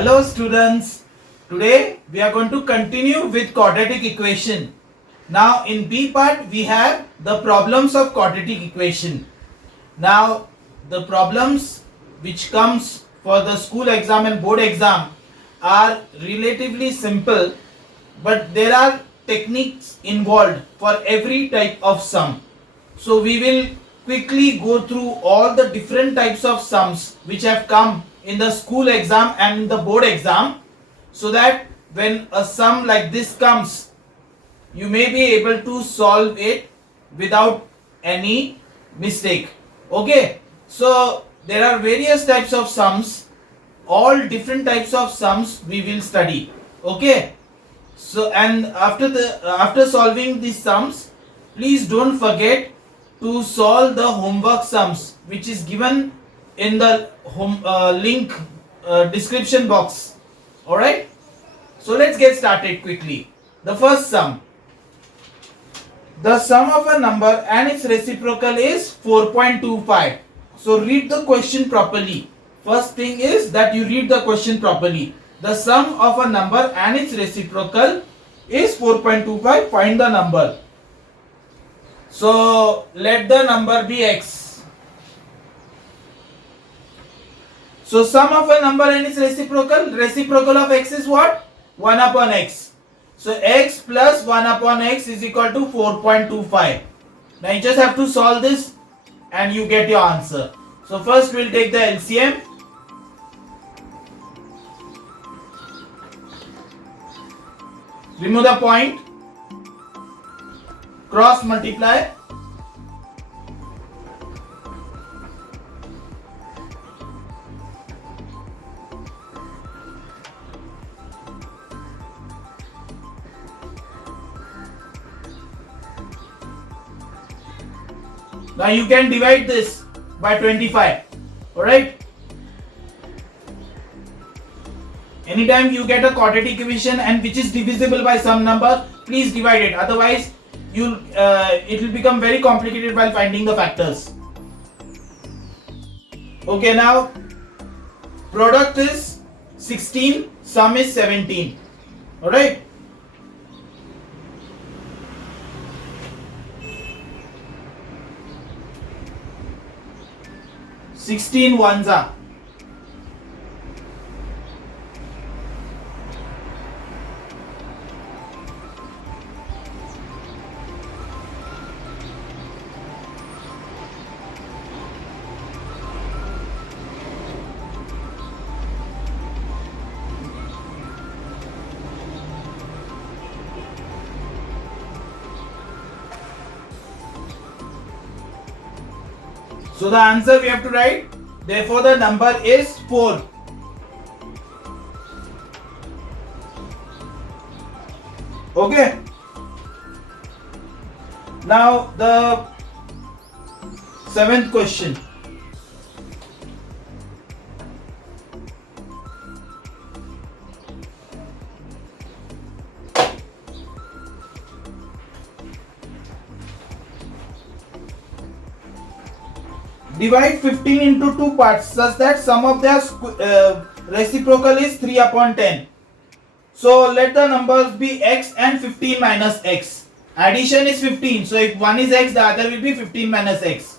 Hello students, today we are going to continue with quadratic equation. Now in B part we have the problems of quadratic equation. Now the problems which comes for the school exam and board exam are relatively simple, but there are techniques involved for every type of sum. So we will quickly go through all the different types of sums which have come in the school exam and in the board exam, so that when a sum like this comes, you may be able to solve it without any mistake. Okay, so there are various types of sums, all different types of sums we will study. Okay, so and after solving these sums, please don't forget to solve the homework sums which is given in the link description box. All right, so let's get started quickly. The first sum, the sum of a number and its reciprocal is 4.25. So read the question properly. First thing is that you read the question properly. The sum of a number and its reciprocal is 4.25. Find the number. So let the number be x. So sum of a number and its reciprocal of x is what? 1 upon x. So x plus 1 upon x is equal to 4.25. Now you just have to solve this and you get your answer. So first we'll take the LCM. Remove the point. Cross multiply. Now you can divide this by 25. Alright. Anytime you get a quadratic equation and which is divisible by some number, please divide it. Otherwise, it will become very complicated while finding the factors. Okay, now product is 16, sum is 17. Alright. Sixteen ones are. So the answer we have to write, therefore the number is 4. Okay. Now the 7th question. Divide 15 into two parts such that sum of their reciprocal is 3 upon 10. So let the numbers be x and 15 minus x. Addition is 15. So if one is x, the other will be 15 minus x.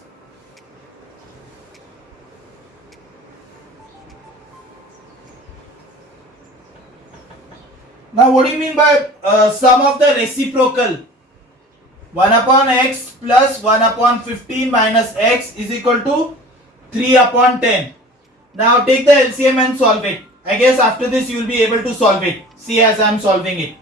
Now what do you mean by sum of the reciprocal? 1 upon x plus 1 upon 15 minus x is equal to 3 upon 10. Now take the LCM and solve it. I guess after this you will be able to solve it. See as I am solving it.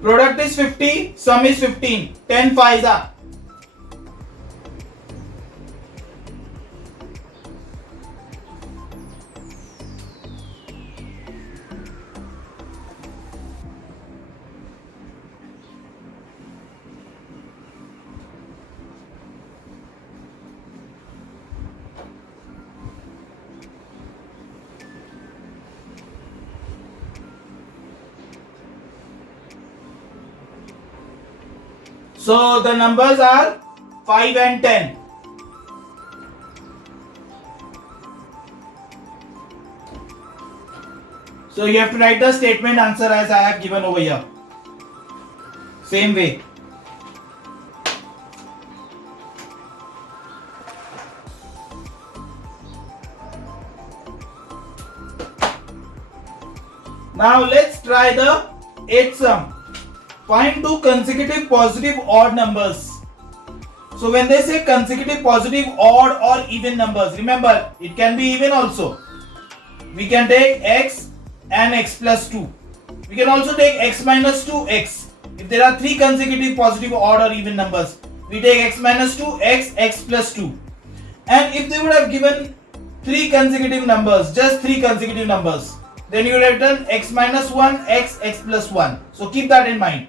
Product is 50, sum is 15. 10 5s are. So the numbers are 5 and 10. So you have to write the statement answer as I have given over here. Same way. Now let's try the 8th sum. Find two consecutive positive odd numbers. So when they say consecutive positive odd or even numbers, remember it can be even also. We can take x and x plus 2. We can also take x minus 2x. If there are three consecutive positive odd or even numbers, we take x minus 2, x plus 2. And if they would have given three consecutive numbers, just three consecutive numbers, then you would have done x minus 1, x plus 1. So keep that in mind.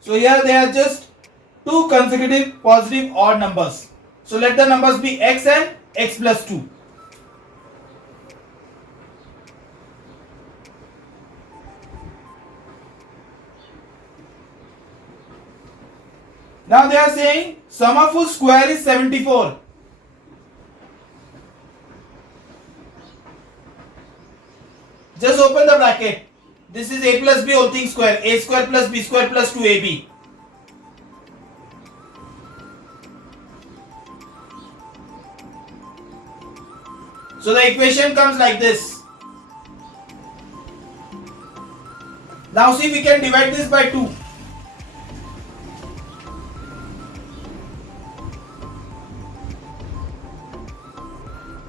So here they are just two consecutive positive odd numbers. So let the numbers be x and x plus 2. Now they are saying sum of whose square is 74. Just open the bracket. This is a plus b whole thing square. A square plus b square plus 2ab. So the equation comes like this. Now see, we can divide this by 2.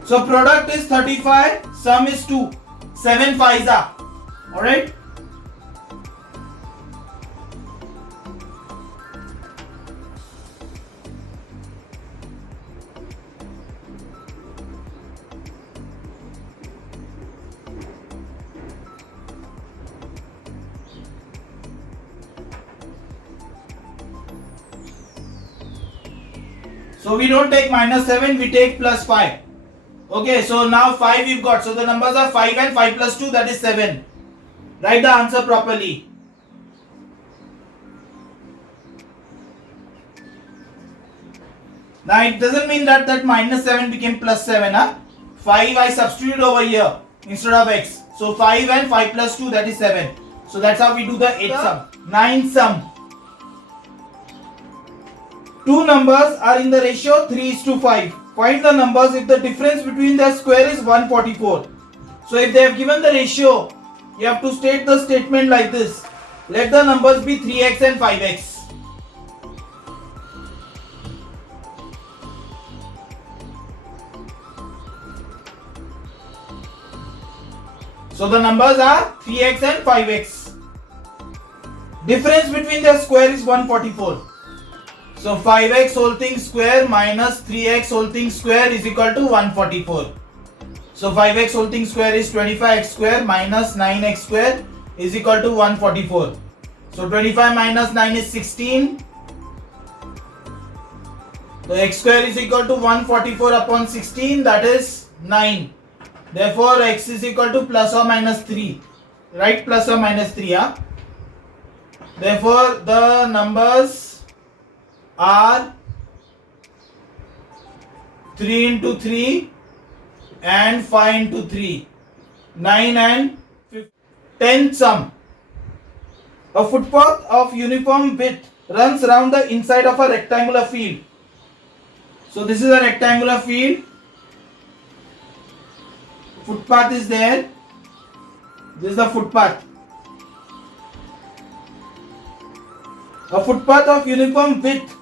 So product is 35, sum is 2. 7 5s are. Alright? So we don't take minus 7, we take plus 5. Okay, so now 5 we've got. So the numbers are 5 and 5 plus 2, that is 7. Write the answer properly. Now it doesn't mean that minus 7 became plus 7. 5 I substitute over here instead of x. So 5 and 5 plus 2, that is 7. So that's how we do the 8th sum. 9th sum. Two numbers are in the ratio 3:5. Find the numbers if the difference between their square is 144. So if they have given the ratio, you have to state the statement like this. Let the numbers be 3x and 5x. So the numbers are 3x and 5x. Difference between their square is 144. So 5x whole thing square minus 3x whole thing square is equal to 144. So 5x whole thing square is 25x square minus 9x square is equal to 144. So 25 minus 9 is 16. So x square is equal to 144 upon 16, that is 9. Therefore x is equal to plus or minus 3. Right, plus or minus 3. Therefore the numbers are 3 into 3 and 5 into 3. 9 and 15. 10th sum. A footpath of uniform width runs around the inside of a rectangular field. So this is a rectangular field. Footpath is there. This is the footpath. A footpath of uniform width.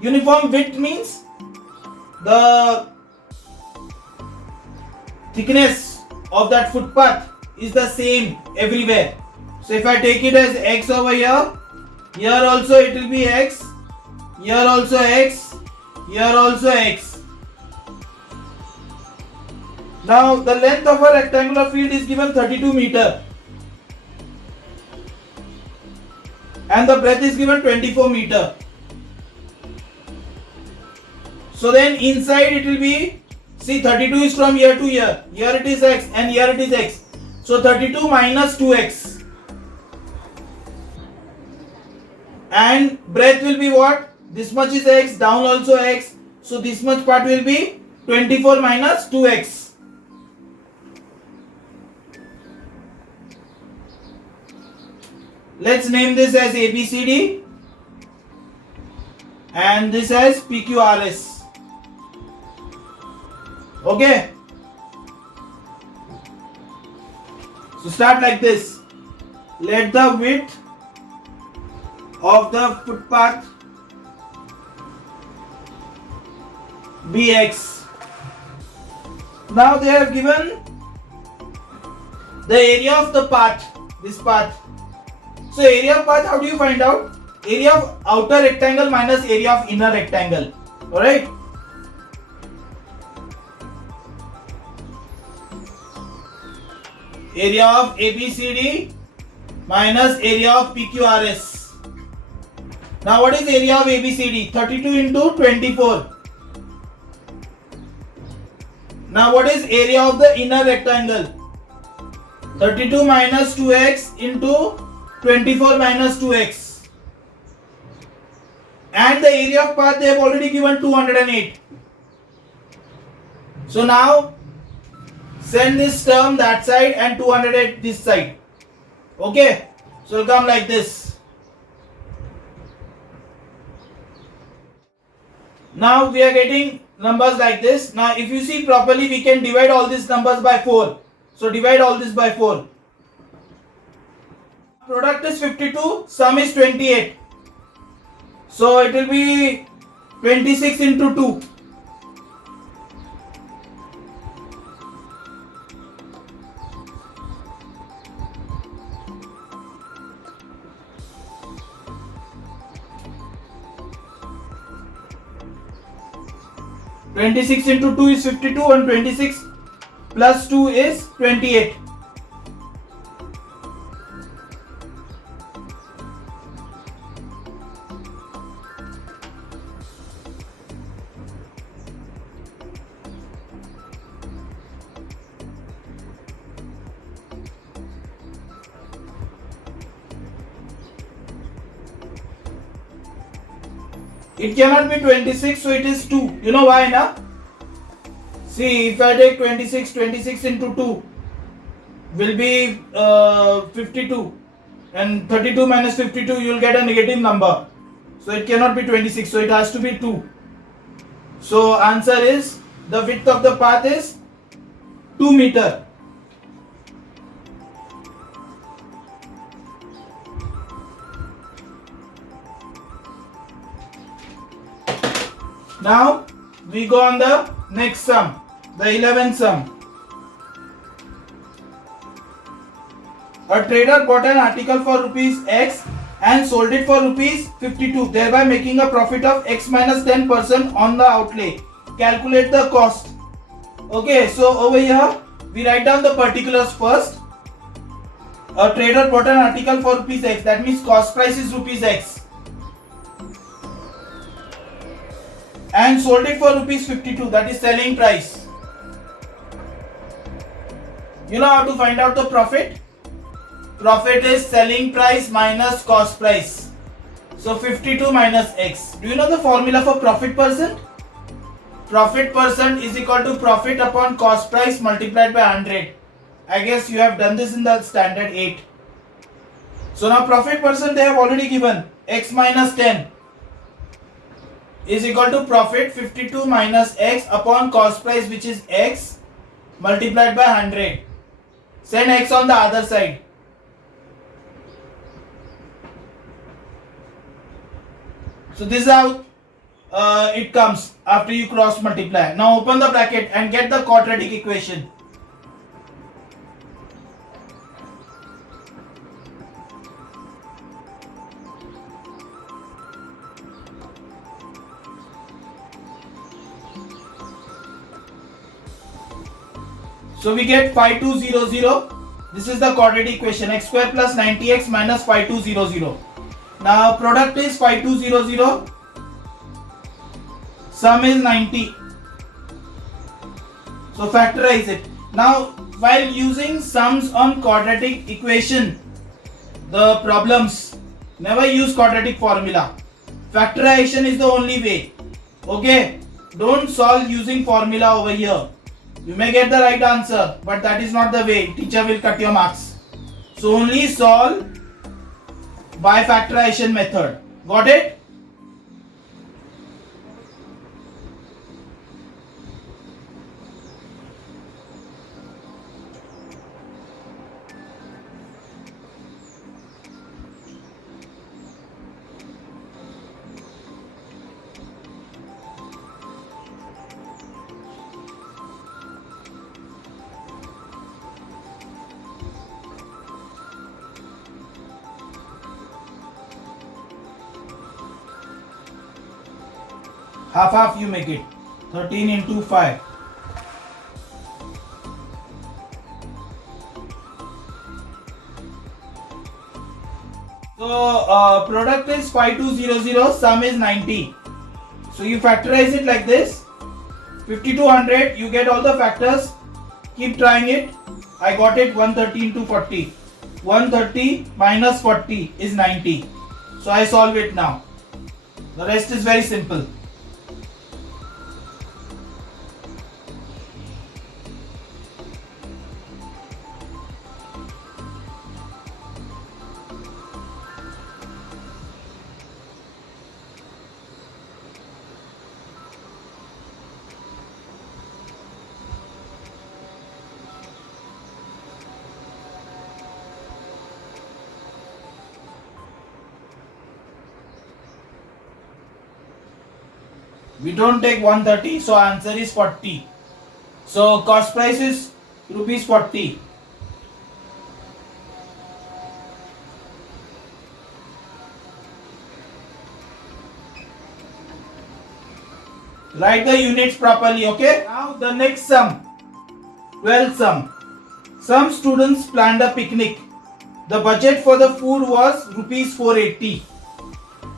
Uniform width means the thickness of that footpath is the same everywhere. So if I take it as x over here, here also it will be x, here also x, here also x. Now the length of a rectangular field is given 32 meter and the breadth is given 24 meter. So then inside it will be, see 32 is from here to here, here it is x and here it is x. So 32 minus 2x and breadth will be what? this much is x, down also x. So this much part will be 24 minus 2x. Let's name this as ABCD and this as PQRS. Okay. So start like this. Let the width of the footpath be x. Now they have given the area of the path, this path. So area of path, how do you find out? Area of outer rectangle minus area of inner rectangle. Alright. Area of ABCD minus area of PQRS. Now what is area of ABCD? 32 into 24. Now what is area of the inner rectangle? 32 minus 2x into 24 minus 2x. And the area of path they have already given 208. So now send this term that side and 208 this side. Okay. So it will come like this. Now we are getting numbers like this. Now if you see properly, we can divide all these numbers by 4. So divide all this by 4. Product is 52, sum is 28. So it will be 26 into 2. (26 into 2 is 52) and 26 plus 2 is 28. It cannot be 26, so it is 2. You know why, na? See, if I take 26, 26 into 2 will be 52, and 32 minus 52 you will get a negative number. So it cannot be 26, so it has to be 2. So answer is, the width of the path is 2 meter. Now we go on the next sum, the 11th sum. A trader bought an article for rupees X and sold it for rupees 52, thereby making a profit of X minus 10% on the outlay. Calculate the cost. Okay, so over here we write down the particulars first. A trader bought an article for rupees X, that means cost price is rupees X, and sold it for rupees 52, that is selling price. You know how to find out the profit? Profit is selling price minus cost price. So 52 minus X. Do you know the formula for profit percent? Profit percent is equal to profit upon cost price multiplied by 100. I guess you have done this in the standard 8. So now profit percent they have already given. X minus 10 is equal to profit 52 minus X upon cost price, which is X, multiplied by 100. Send X on the other side. So this is how it comes after you cross multiply. Now open the bracket and get the quadratic equation. So we get 5200. This is the quadratic equation, x square plus 90x minus 5200. Now product is 5200, sum is 90. So factorize it. Now while using sums on quadratic equation, the problems, never use quadratic formula. Factorization is the only way. Okay, don't solve using formula over here. You may get the right answer, but that is not the way. Teacher will cut your marks. So only solve by factorization method. Got it? Half you make it. 13 into 5. So product is 5200, sum is 90. So you factorize it like this. 5200, you get all the factors. Keep trying it. I got it 130 into 40. 130 minus 40 is 90. So I solve it now. The rest is very simple. We don't take 130, so answer is 40. So cost price is rupees 40. Write the units properly, okay? Now the next sum, 12th sum. Some students planned a picnic. The budget for the food was rupees 480.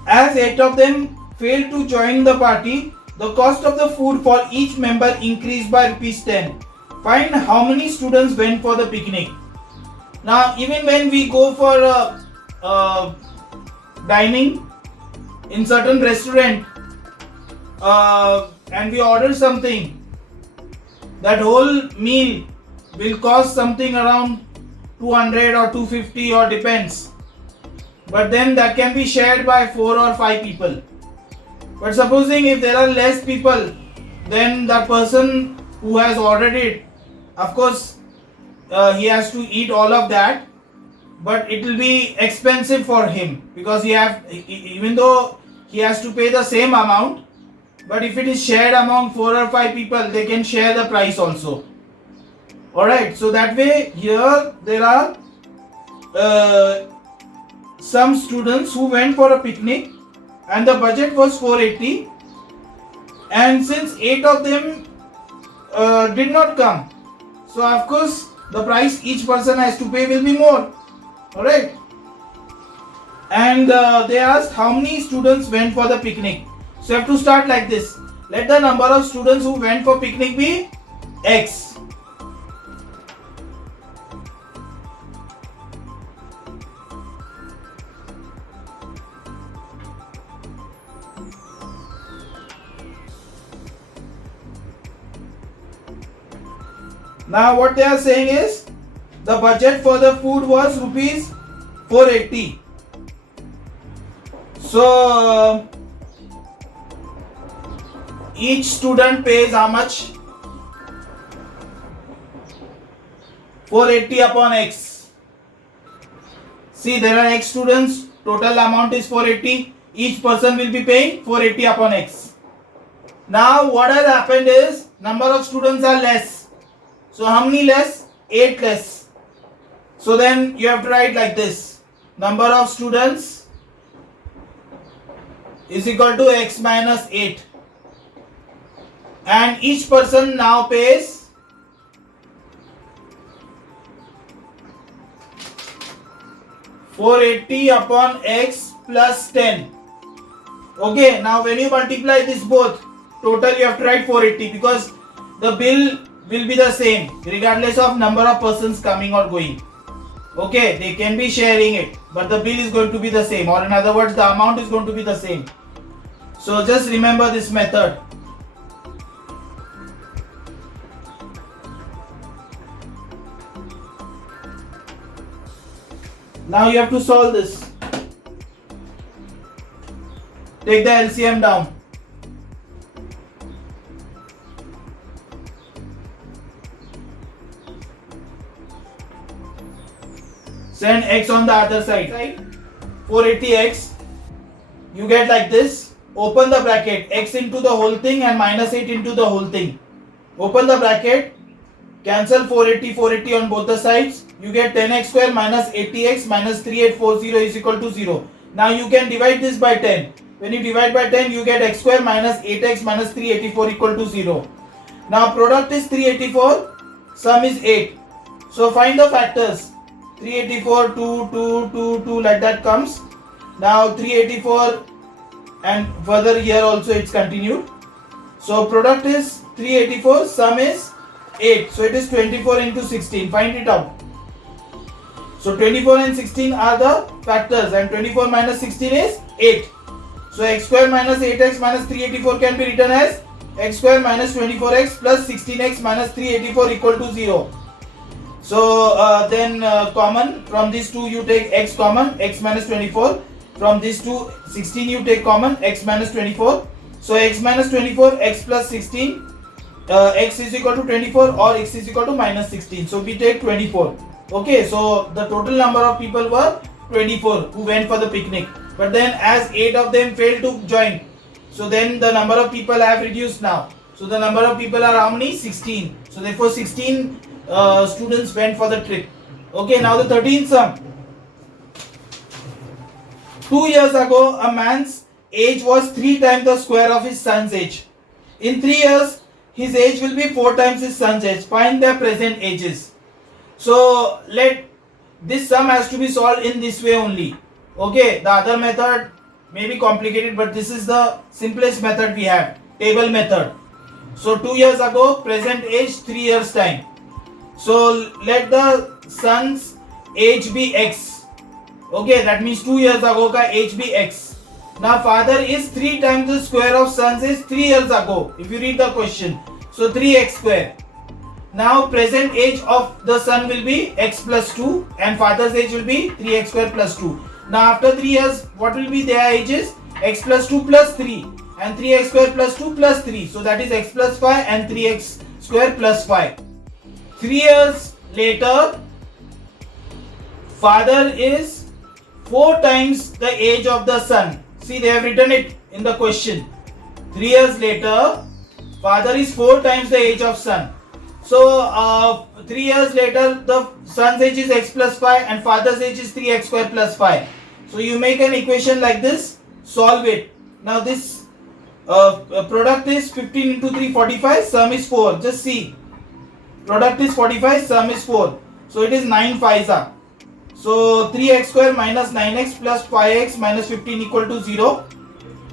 As 8 of them failed to join the party, the cost of the food for each member increased by rupees 10. Find how many students went for the picnic. Now, even when we go for dining in certain restaurant and we order something, that whole meal will cost something around 200 or 250 or depends. But then that can be shared by 4 or 5 people. But supposing if there are less people, then the person who has ordered it, of course, he has to eat all of that, but it will be expensive for him because even though he has to pay the same amount, but if it is shared among 4 or 5 people, they can share the price also. Alright, so that way here there are some students who went for a picnic and the budget was 480, and since 8 of them did not come, so of course the price each person has to pay will be more. Alright, and they asked how many students went for the picnic. So you have to start like this. Let the number of students who went for picnic be X. Now what they are saying is the budget for the food was rupees 480. So each student pays how much? 480 upon X. See, there are X students, total amount is 480. Each person will be paying 480 upon X. Now what has happened is number of students are less. So how many less? 8 less. So then you have to write like this. Number of students is equal to X minus 8. And each person now pays 480 upon X plus 10. Okay, now when you multiply this both, total you have to write 480 because the bill will be the same regardless of number of persons coming or going. Okay, they can be sharing it, but the bill is going to be the same, or in other words, the amount is going to be the same. So just remember this method. Now you have to solve this. Take the LCM down. Send x on the other side. 480x. You get like this. Open the bracket. X into the whole thing and minus 8 into the whole thing. Open the bracket. Cancel 480 on both the sides. You get 10x square minus 80x minus 3840 is equal to 0. Now you can divide this by 10. When you divide by 10, you get x square minus 8x minus 384 equal to 0. Now product is 384, sum is 8. So find the factors. 384, 2, 2, 2, 2 like that comes. Now 384 and further here also it's continued. So product is 384, sum is 8. So it is 24 into 16. Find it out. So 24 and 16 are the factors and 24 minus 16 is 8. So x square minus 8x minus 384 can be written as x square minus 24x plus 16x minus 384 equal to 0. So then common from these two you take x common, x minus 24. From these two 16 you take common, x minus 24. So x minus 24, x plus 16, x is equal to 24 or x is equal to minus 16. So we take 24. Okay, so the total number of people were 24 who went for the picnic. But then as 8 of them failed to join, so then the number of people have reduced now. So the number of people are how many? 16. So therefore 16 students went for the trip. Okay, now the 13th sum. 2 years ago, a man's age was 3 times the square of his son's age. In 3 years, his age will be 4 times his son's age. Find their present ages. So let this sum has to be solved in this way only. Okay, the other method may be complicated, but this is the simplest method we have. Table method. So 2 years ago, present age 3 years time. So let the son's age be x. Okay, that means 2 years ago ka age be x. Now father is 3 times the square of son's age 3 years ago. If you read the question, so 3x square. Now present age of the son will be x plus 2 and father's age will be 3x square plus 2. Now after 3 years, what will be their ages? X plus 2 plus 3 and 3x square plus 2 plus 3. So that is x plus 5 and 3x square plus 5. 3 years later, father is 4 times the age of the son. See, they have written it in the question. 3 years later, father is 4 times the age of son. So 3 years later, the son's age is x plus 5 and father's age is 3x square plus 5. So you make an equation like this, solve it. Now this product is 15 into 3, 45, sum is 4. Just see. Product is 45, sum is 4. So it is 9 5s are. So 3x square minus 9x plus 5x minus 15 equal to 0.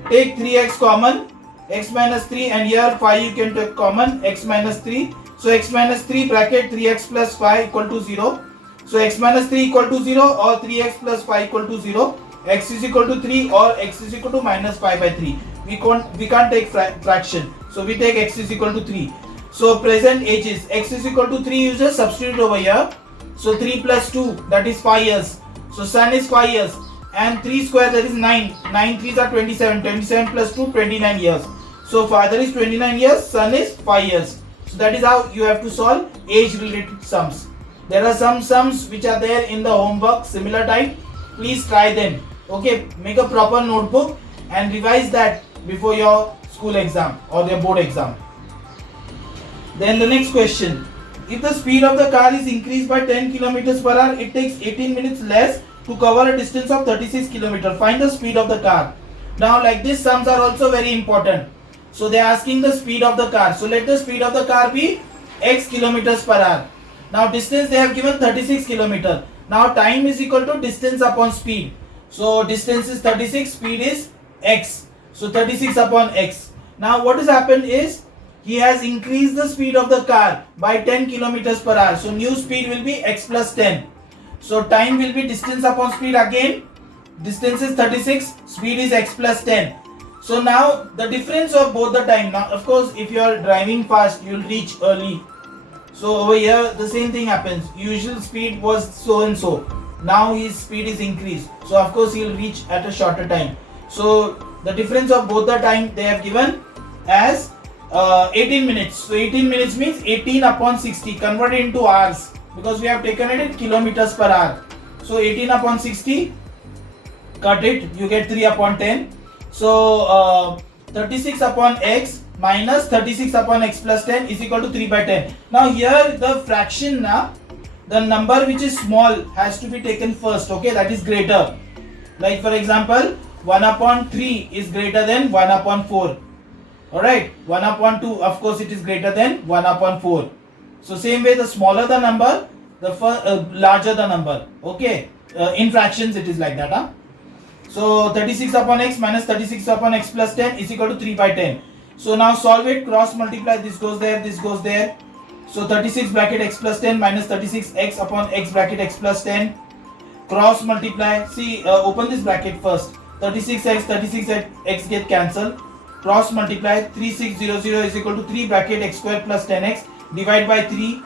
Take 3x common, x minus 3 and here 5 you can take common, x minus 3. So x minus 3 bracket 3x plus 5 equal to 0. So x minus 3 equal to 0 or 3x plus 5 equal to 0. X is equal to 3 or x is equal to minus 5 by 3. We can't take fraction. So we take x is equal to 3. So present ages, x is equal to 3, you just substitute over here. So 3 plus 2, that is 5 years. So son is 5 years and 3 square, that is 9. 9 3s are 27. 27 plus 2, 29 years. So father is 29 years, son is 5 years. So that is how you have to solve age related sums. There are some sums which are there in the homework, similar type. Please try them. Okay, make a proper notebook and revise that before your school exam or your board exam. Then the next question. If the speed of the car is increased by 10 km per hour, it takes 18 minutes less to cover a distance of 36 km. Find the speed of the car. Now like this, sums are also very important. So they are asking the speed of the car. So let the speed of the car be x kilometers per hour. Now distance they have given 36 km. Now time is equal to distance upon speed. So distance is 36, speed is x. So 36 upon x. Now what has happened is he has increased the speed of the car by 10 km per hour. So new speed will be x plus 10. So time will be distance upon speed again. Distance is 36, speed is x plus 10. So now the difference of both the time. Now of course if you are driving fast you'll reach early. So over here the same thing happens. Usual speed was so and so. Now his speed is increased. So of course he'll reach at a shorter time. So the difference of both the time they have given as 18 minutes. So 18 minutes means 18 upon 60 converted into hours because we have taken it in kilometers per hour. So 18 upon 60, cut it, you get 3 upon 10. So 36 upon x minus 36 upon x plus 10 is equal to 3 by 10. Now here the fraction now, the number which is small has to be taken first, okay, that is greater. Like for example 1 upon 3 is greater than 1 upon 4. Alright, 1 upon 2 of course it is greater than 1 upon 4. So same way the smaller the number, the larger the number, okay. In fractions it is like that, huh? So 36 upon x minus 36 upon x plus 10 is equal to 3 by 10. So now solve it, cross multiply, this goes there, this goes there. So 36 bracket x plus 10 minus 36 x upon x bracket x plus 10. Cross multiply, see open this bracket first. 36x get cancelled. Cross multiply, 3600 is equal to 3 bracket x square plus 10x. Divide by 3.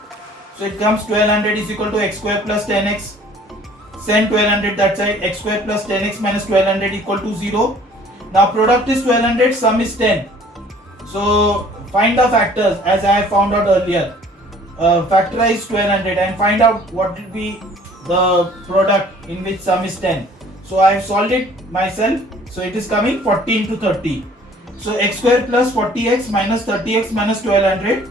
So it comes 1200 is equal to x square plus 10x. Send 1200 that side, x square plus 10x minus 1200 equal to 0. Now product is 1200, sum is 10. So find the factors as I have found out earlier. Factorize 1200 and find out what will be the product in which sum is 10. So I have solved it myself. So it is coming 40 into 30. So x square plus 40x minus 30x minus 1200.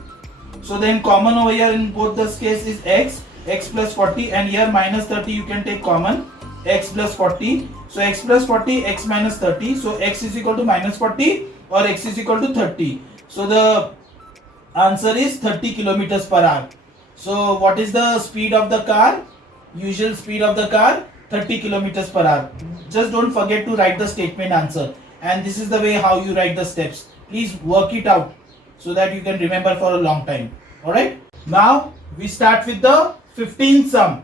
So then common over here in both the case is x plus 40, and here minus 30 you can take common, x plus 40. So x plus 40, x minus 30. So x is equal to minus 40 or x is equal to 30. So the answer is 30 kilometers per hour. So what is the speed of the car? Usual speed of the car 30 kilometers per hour. Just don't forget to write the statement answer, and this is the way how you write the steps. Please work it out so that you can remember for a long time. Alright, now we start with the 15th sum.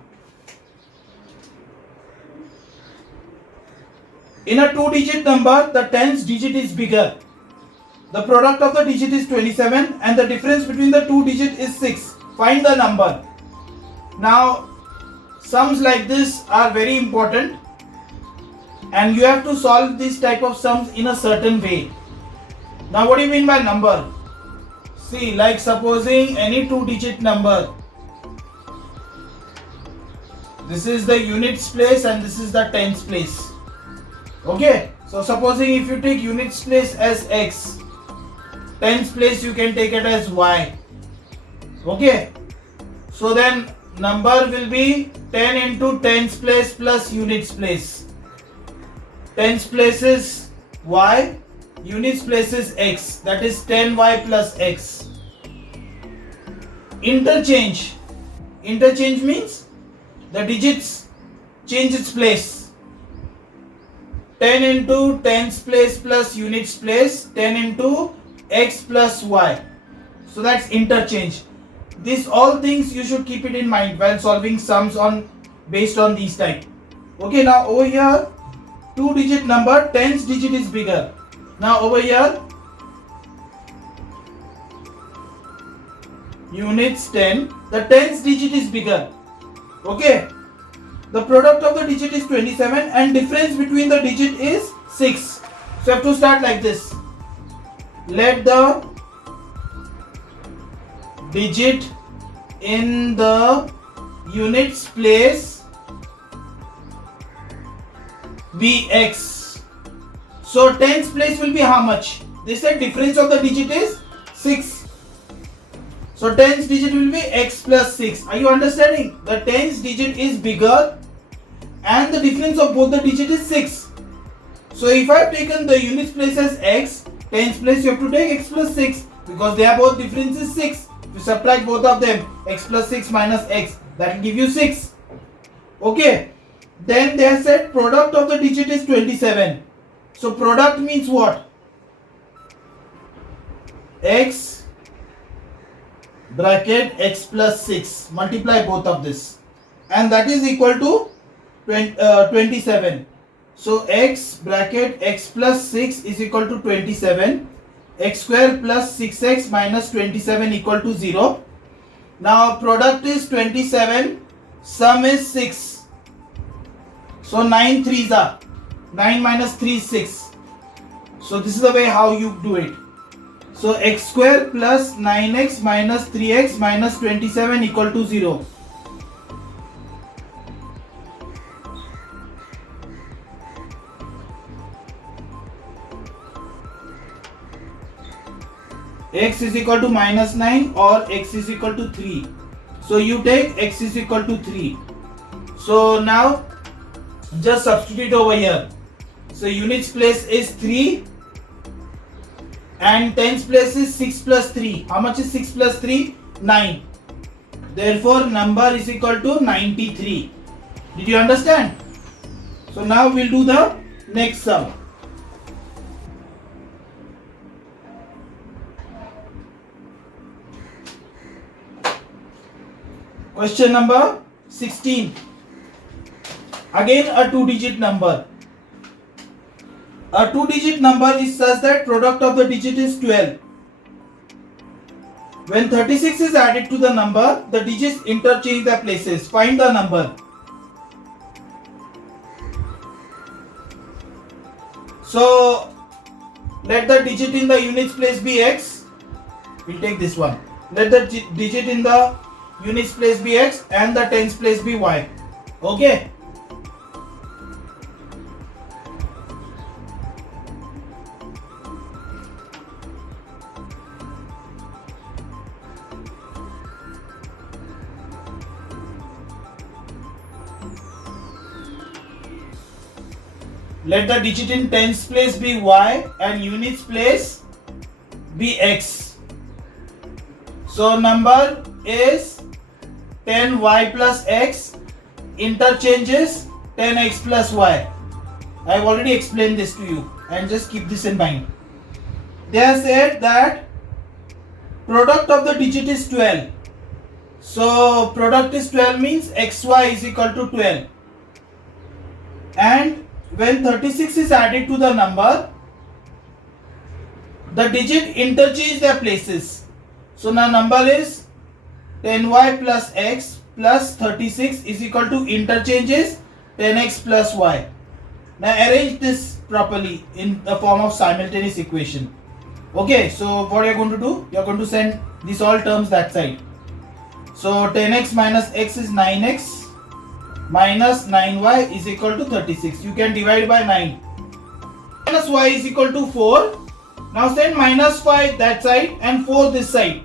In a 2-digit number, the 10th digit is bigger. The product of the digit is 27 and the difference between the 2 digits is 6. Find the number. Now, sums like this are very important and you have to solve this type of sums in a certain way. Now, what do you mean by number? See, like supposing any 2-digit number. This is the units place and this is the tens place. Okay, so supposing if you take units place as x, tens place you can take it as y. Okay, so then number will be 10 into tens place plus units place. Tens place is y, units place is x, that is 10y plus x. Interchange means the digits change its place. 10 into tens place plus units place, 10 into x plus y. So that's interchange. These all things you should keep it in mind while solving sums based on these type. Okay, now over here 2-digit number, tens digit is bigger. Now over here units 10, the tens digit is bigger. Okay, the product of the digit is 27 and difference between the digit is 6. So you have to start like this. Let the digit in the units place be x. So tens place will be how much? They said difference of the digit is 6. So tens digit will be x plus 6. Are you understanding? The tens digit is bigger and the difference of both the digit is 6. So if I have taken the units place as x, tens place you have to take x plus 6 because they are both difference is 6. If you subtract both of them, x plus 6 minus x, that will give you 6. Okay. Then they have said product of the digit is 27. So product means what? X bracket x plus 6. Multiply both of this. And that is equal to 27. So x bracket x plus 6 is equal to 27. X square plus 6x minus 27 equal to 0. Now product is 27, sum is 6. So 9 3s are 9 minus 3 is 6. So this is the way how you do it. So x square plus 9x minus 3x minus 27 equal to 0. X is equal to minus 9 or x is equal to 3. So you take x is equal to 3. So now just substitute over here. So units place is 3 and tens place is 6 plus 3. How much is 6 plus 3? 9. Therefore number is equal to 93. Did you understand? So now we'll do the next sum. Question number 16. Again a 2-digit number. A 2-digit number is such that product of the digit is 12. When 36 is added to the number, the digits interchange their places. Find the number. So let the digit in the units place be x. We'll take this one. Let the digit in the units place be x and the tens place be y. Okay. Let the digit in tens place be y and units place be x. So number is 10y plus x interchanges 10x plus y. I have already explained this to you and just keep this in mind. They have said that product of the digit is 12. So product is 12 means xy is equal to 12. And when 36 is added to the number, the digit interchange their places. So now number is 10y plus x plus 36 is equal to interchanges 10x plus y. Now arrange this properly in the form of simultaneous equation. Okay, so what you are going to do? You are going to send these all terms that side. So 10x minus x is 9x minus 9y is equal to 36. You can divide by 9. Minus y is equal to 4. Now send minus 5 that side and 4 this side.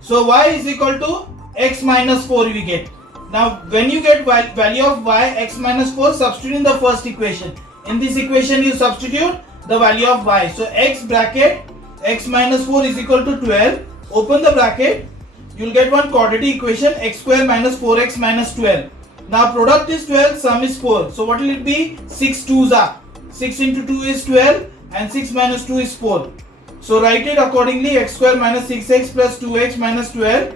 So y is equal to x minus 4 we get. Now when you get value of y, x minus 4, substitute in the first equation. In this equation you substitute the value of y. So x bracket x minus 4 is equal to 12. Open the bracket. You will get one quadratic equation, x square minus 4x minus 12. Now product is 12, sum is 4. So what will it be? 6 2s are. 6 into 2 is 12 and 6 minus 2 is 4. So write it accordingly, x square minus 6x plus 2x minus 12.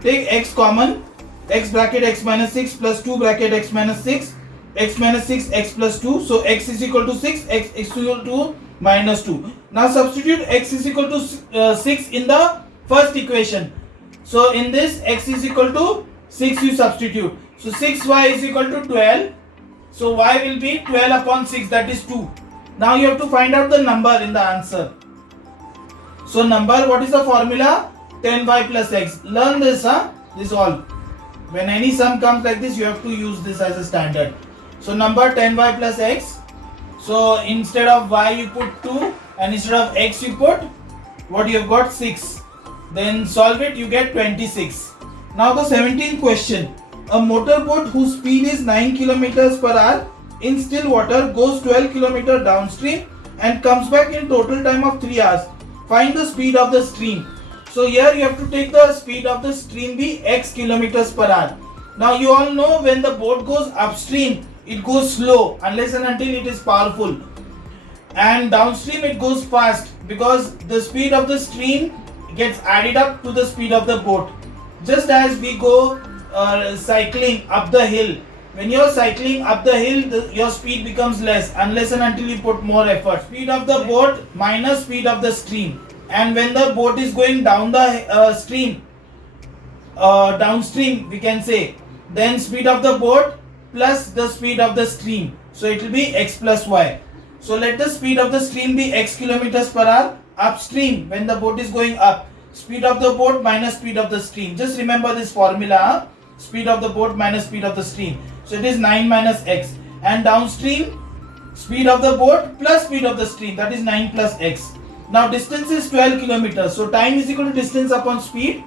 Take x common, x bracket x minus 6 plus 2 bracket x minus 6, x minus 6 x plus 2. So x is equal to 6, x is equal to minus 2. Now substitute x is equal to 6 in the first equation. So in this x is equal to 6 you substitute. So 6y is equal to 12. So y will be 12 upon 6, that is 2. Now you have to find out the number in the answer. So number, what is the formula? 10y plus x. Learn this, this all. When any sum comes like this, you have to use this as a standard. So number 10y plus x. So instead of y you put 2 and instead of x you put what you have got 6. Then solve it, you get 26. Now the 17th question. A motorboat whose speed is 9 km per hour in still water goes 12 km downstream and comes back in total time of 3 hours. Find the speed of the stream. So here you have to take the speed of the stream be x kilometers per hour. Now you all know when the boat goes upstream, it goes slow unless and until it is powerful. And downstream it goes fast because the speed of the stream gets added up to the speed of the boat. Just as we go cycling up the hill, when you're cycling up the hill, your speed becomes less unless and until you put more effort. Speed of the boat minus speed of the stream. And when the boat is going down the stream, downstream we can say, then speed of the boat plus the speed of the stream. So it will be x plus y. So let the speed of the stream be x kilometers per hour upstream when the boat is going up. Speed of the boat minus speed of the stream. Just remember this formula. Speed of the boat minus speed of the stream. So it is 9 minus x. And downstream, speed of the boat plus speed of the stream. That is 9 plus x. Now distance is 12 kilometers. So time is equal to distance upon speed.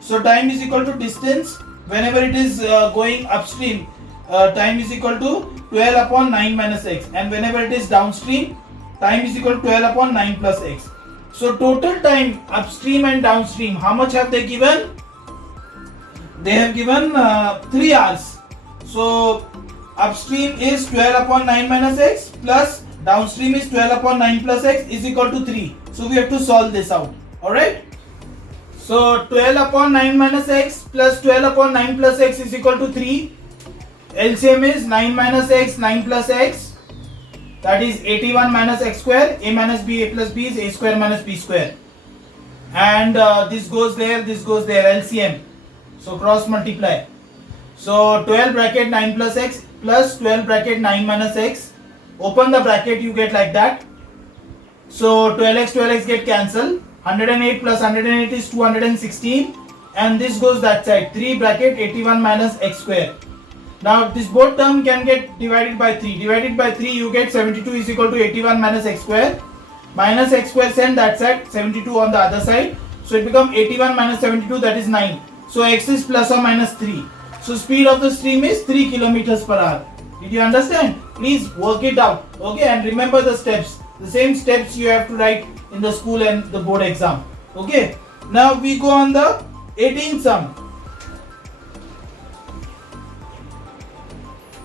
So time is equal to distance whenever it is going upstream. Time is equal to 12 upon 9 minus x. And whenever it is downstream, time is equal to 12 upon 9 plus x. So total time upstream and downstream, how much have they given? They have given 3 hours. So upstream is 12 upon 9 minus x plus downstream is 12 upon 9 plus x is equal to 3. So we have to solve this out. Alright. So 12 upon 9 minus x plus 12 upon 9 plus x is equal to 3. LCM is 9 minus x, 9 plus x. That is 81 minus x square. A minus b, a plus b is a square minus b square. And this goes there, LCM. So cross multiply. So 12 bracket 9 plus x plus 12 bracket 9 minus x. Open the bracket, you get like that. So 12x get cancelled. 108 plus 108 is 216. And this goes that side. 3 bracket 81 minus x square. Now this both term can get divided by 3. Divided by 3 you get 72 is equal to 81 minus x square. Minus x square send that side, 72 on the other side. So it becomes 81 minus 72, that is 9. So x is plus or minus 3. So speed of the stream is 3 kilometers per hour. Did you understand? Please work it out. Okay, and remember the steps. The same steps you have to write in the school and the board exam. Okay. Now we go on the 18th sum.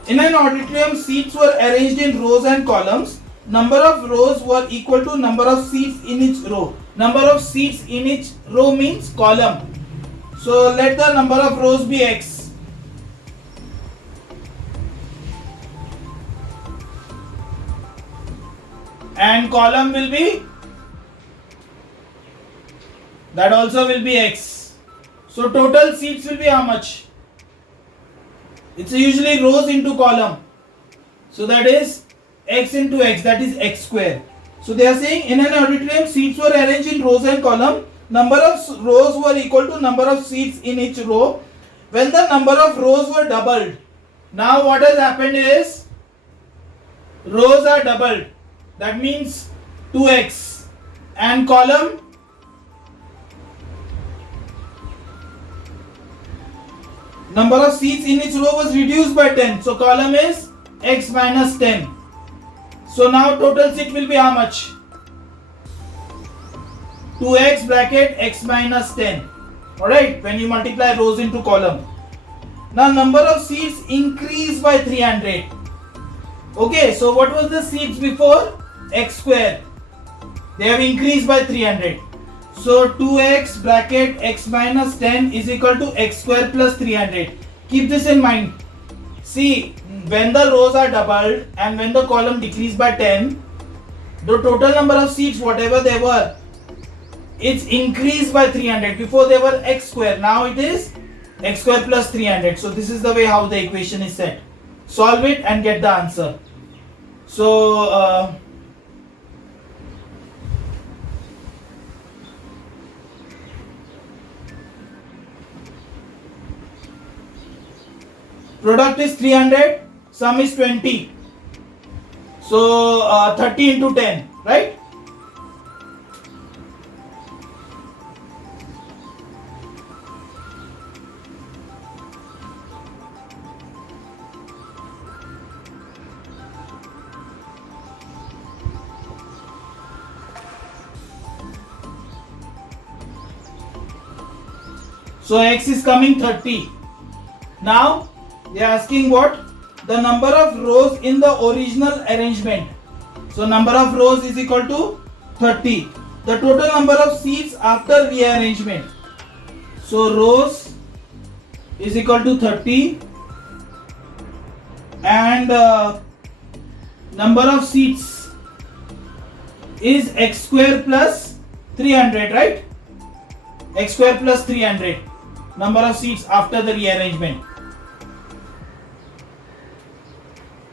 In an auditorium, seats were arranged in rows and columns. Number of rows were equal to number of seats in each row. Number of seats in each row means column. So let the number of rows be x. And column will be, that also will be x. So total seats will be how much? It's usually rows into column. So that is x into x, that is x square. So they are saying in an auditorium seats were arranged in rows and column. Number of rows were equal to number of seats in each row. When the number of rows were doubled. Now what has happened is rows are doubled. That means 2x. And column, number of seats in each row was reduced by 10. So column is x minus 10. So now total seat will be how much? 2x bracket x minus 10. Alright, when you multiply rows into column. Now number of seats increased by 300. Okay, so what was the seats before? X square. They have increased by 300. So 2x bracket x minus 10 is equal to x square plus 300. Keep this in mind. See, when the rows are doubled and when the column decreased by 10, the total number of seats, whatever they were, it's increased by 300. Before they were x square, now it is x square plus 300. So this is the way how the equation is set. Solve it and get the answer. So product is 300, sum is 20. So 30 into 10, right? So x is coming 30. Now they are asking what? The number of rows in the original arrangement. So number of rows is equal to 30. The total number of seats after rearrangement. So rows is equal to 30 and number of seats is x square plus 300, right? X square plus 300 number of seats after the rearrangement.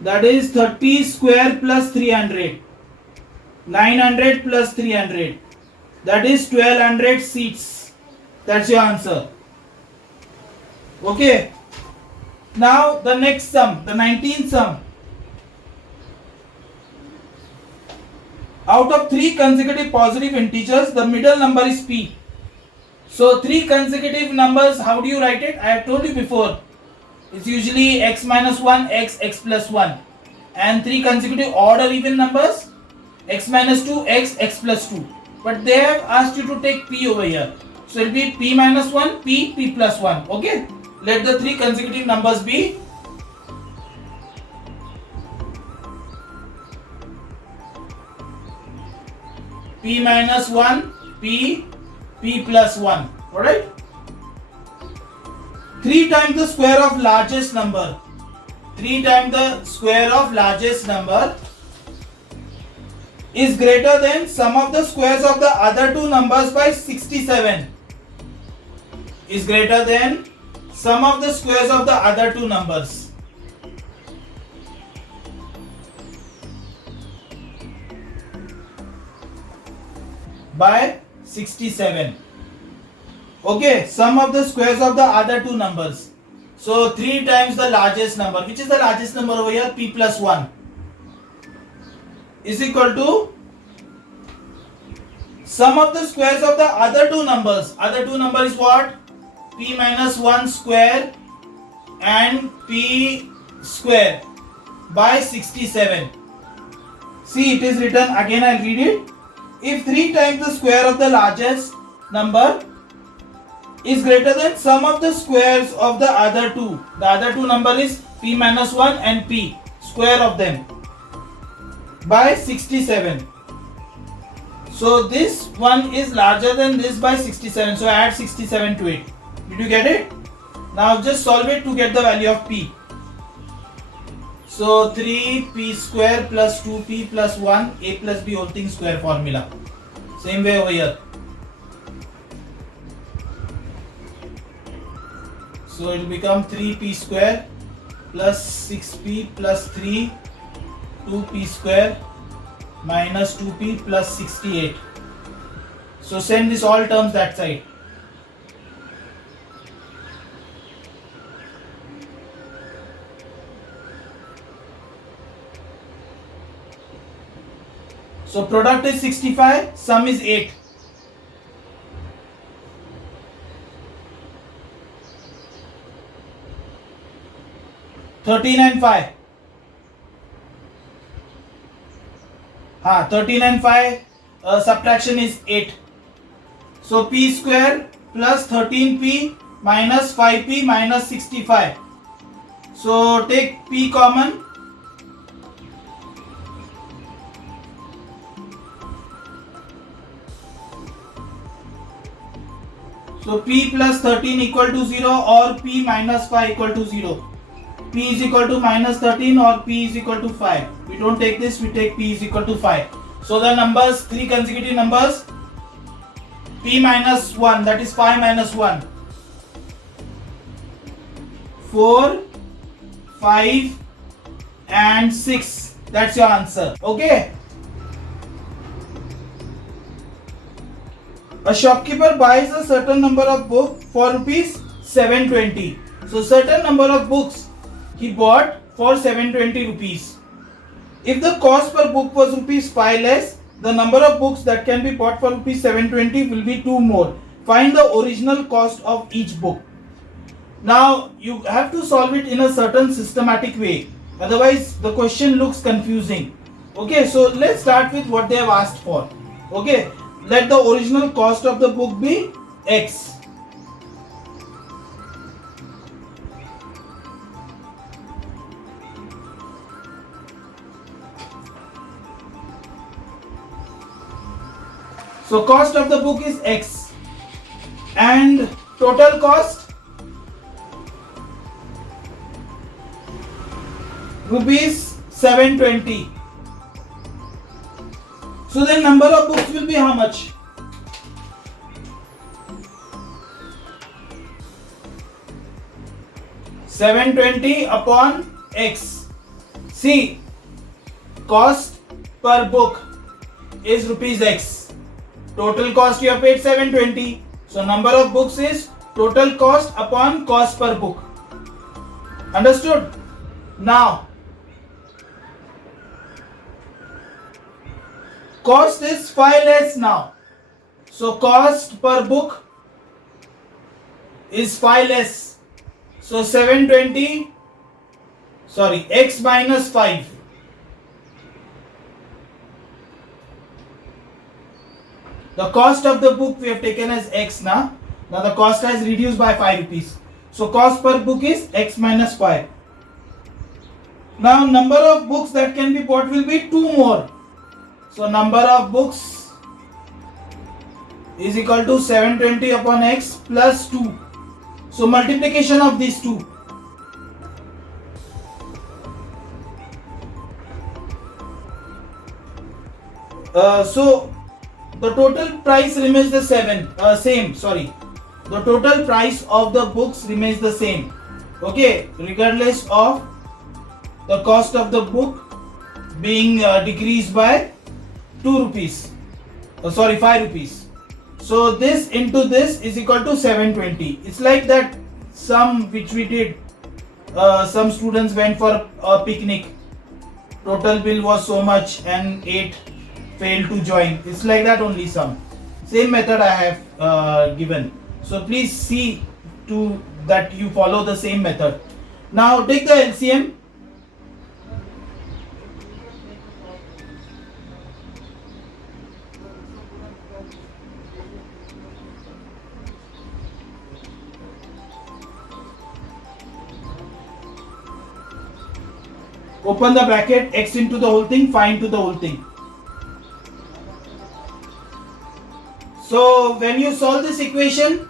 That is 30 square plus 300, 900 plus 300, that is 1200 seats. That's your answer. Okay. Now the next sum, the 19th sum. Out of 3 consecutive positive integers, the middle number is p. So 3 consecutive numbers, how do you write it? I have told you before. It's usually x minus 1, x plus 1. And 3 consecutive odd or even numbers, x minus 2, x plus 2. But they have asked you to take p over here. So it will be p minus 1, p plus 1. Okay. Let the 3 consecutive numbers be p minus 1, p plus 1. Alright. 3 times the square of largest number. 3 times the square of largest number is greater than sum of the squares of the other two numbers by 67. Is greater than sum of the squares of the other two numbers. By 67. Okay, sum of the squares of the other two numbers. So 3 times the largest number. Which is the largest number over here? P plus 1 is equal to sum of the squares of the other two numbers. Other two number is what? P minus 1 square and p square by 67. See, it is written again. I'll read it. If 3 times the square of the largest number is greater than sum of the squares of the other two. The other two number is p minus 1 and p, square of them, by 67. So this one is larger than this by 67. So add 67 to it. Did you get it? Now just solve it to get the value of p. So 3p square plus 2p plus 1 a plus b whole thing square formula. Same way over here. So it will become 3p square plus 6p plus 3 2p square minus 2p plus 68. So send this all terms that side. So product is 65, sum is 8. Thirteen and 5. 13 and 5 subtraction is 8. So p square plus 13p minus 5p minus 65. So take p common. So p plus 13 equal to 0 or p minus 5 equal to 0. P is equal to minus 13 or p is equal to 5. We don't take this, we take p is equal to 5. So the numbers, 3 consecutive numbers, p minus 1, that is 5 minus 1. 4, 5 and 6. That's your answer. Okay. A shopkeeper buys a certain number of books for rupees 720. So certain number of books he bought for 720 rupees. If the cost per book was rupees 5 less, the number of books that can be bought for rupees 720 will be 2 more. Find the original cost of each book. Now you have to solve it in a certain systematic way. Otherwise the question looks confusing. Okay, so let's start with what they have asked for. Okay, let the original cost of the book be X. So cost of the book is X and total cost rupees 720. So then number of books will be how much? $720 upon X. See, cost per book is rupees X. Total cost you have paid 720. So number of books is total cost upon cost per book. Understood? Now, cost is 5 less now. So cost per book is 5 less. So 720, sorry, X minus 5. The cost of the book we have taken as X now. Now the cost has reduced by 5 rupees. So cost per book is X minus 5. Now number of books that can be bought will be 2 more. So number of books is equal to 720 upon X plus 2. So multiplication of these two. So the total price remains the same. The total price of the books remains the same. Okay, regardless of the cost of the book being decreased by 2 rupees. 5 rupees. So this into this is equal to 720. It's like that sum which we did. Some students went for a picnic. Total bill was so much and 8 failed to join. It's like that only sum. Same method I have given. So please see to that you follow the same method. Now take the LCM. Open the bracket, X into the whole thing, 5 into the whole thing. So when you solve this equation,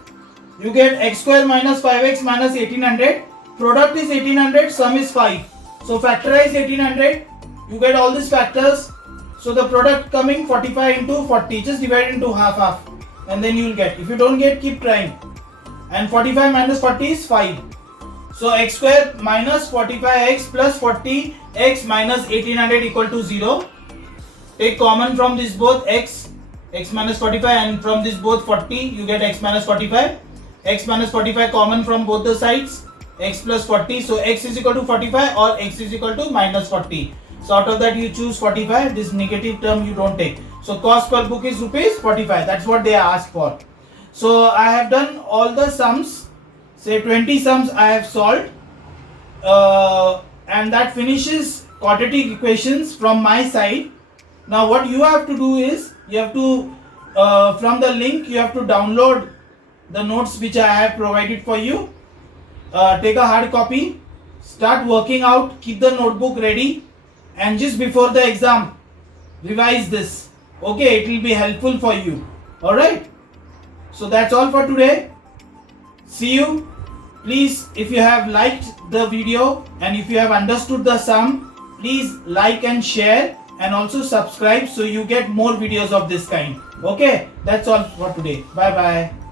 you get x square minus 5x minus 1800. Product is 1800, sum is 5. So factorize 1800, you get all these factors. So the product coming 45 into 40, just divide into half and then you will get. If you don't get, keep trying. And 45 minus 40 is 5. So x square minus 45x plus 40x minus 1800 equal to 0. Take common from this both x minus 45, and from this both 40 you get x minus 45. X minus 45 common from both the sides, x plus 40. So x is equal to 45 or x is equal to minus 40. So out of that you choose 45. This negative term you don't take. So cost per book is rupees 45. That's what they asked for. So I have done all the sums. Say 20 sums I have solved, and that finishes quadratic equations from my side. Now what you have to do is, you have to from the link you have to download the notes which I have provided for you. Take a hard copy, start working out, keep the notebook ready, and just before the exam revise this. Okay, it will be helpful for you. Alright, so that's all for today. See you. Please, if you have liked the video and if you have understood the sum, please like and share, and also subscribe so you get more videos of this kind. Okay, that's all for today. Bye bye.